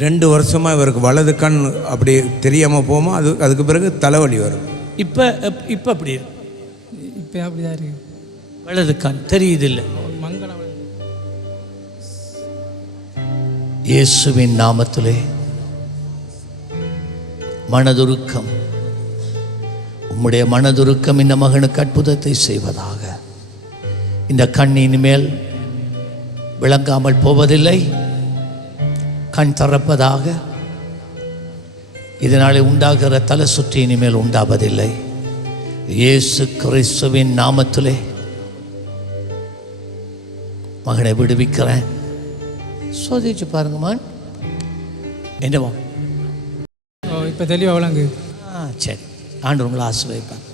2 வருஷமாக இவருக்கு வலது கண் அப்படி தெரியாமல் போமா, அதுக்கு பிறகு தலைவலி வரும். இப்போ அப்படி இருக்கு. இப்போ அப்படிதான் இருக்கு. வலது கண் தெரியுதில்லை. மங்களம். இயேசுவின் நாமத்திலே மனதுருக்கம், உம்முடைய மனதுருக்கம் இந்த மகனுக்கு அற்புதத்தை செய்வதாக. இந்த கண் இனிமேல் விளங்காமல் போவதில்லை, கண் திறப்பதாக. இதனாலே உண்டாகிற தலை சுற்றி இனிமேல் உண்டாவதில்லை. இயேசு கிறிஸ்துவின் நாமத்திலே மகனை விடுவிக்கிறேன். சோதிச்சு பாருங்கம்மா. என்னவா இப்போ தெளிவாக விளங்கு. சரி, ஆண்டவர் உங்களை ஆசீர்வதிப்பார்.